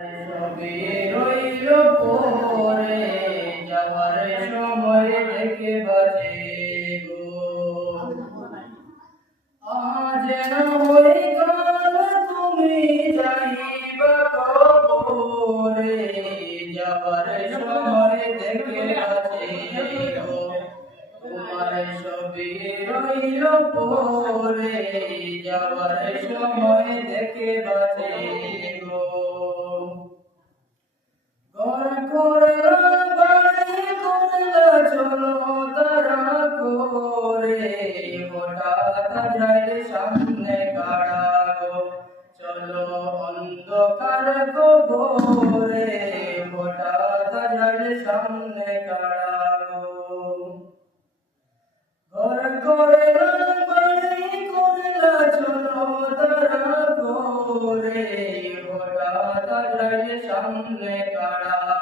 সবে রইল পরে যাওয়ার সময় থেকে বাজে গো আজ না হই কাল তুমি যাইবা কবরে যাওয়ার সময় থেকে বাজে গো তোমার সবে রইল পরে যাওয়ার সময় থেকে বাজে গো ঘর করলা বাড়ি করলা চলো তারা করে হঠাৎ যায় সামনে কাড়া গো চলো অন্ধকার কবরে হঠাৎ যায় সামনে কাড়া গো ঘর করলা বাড়ি করলা চলো তারা করে হঠাৎ যায় সামনে কাড়া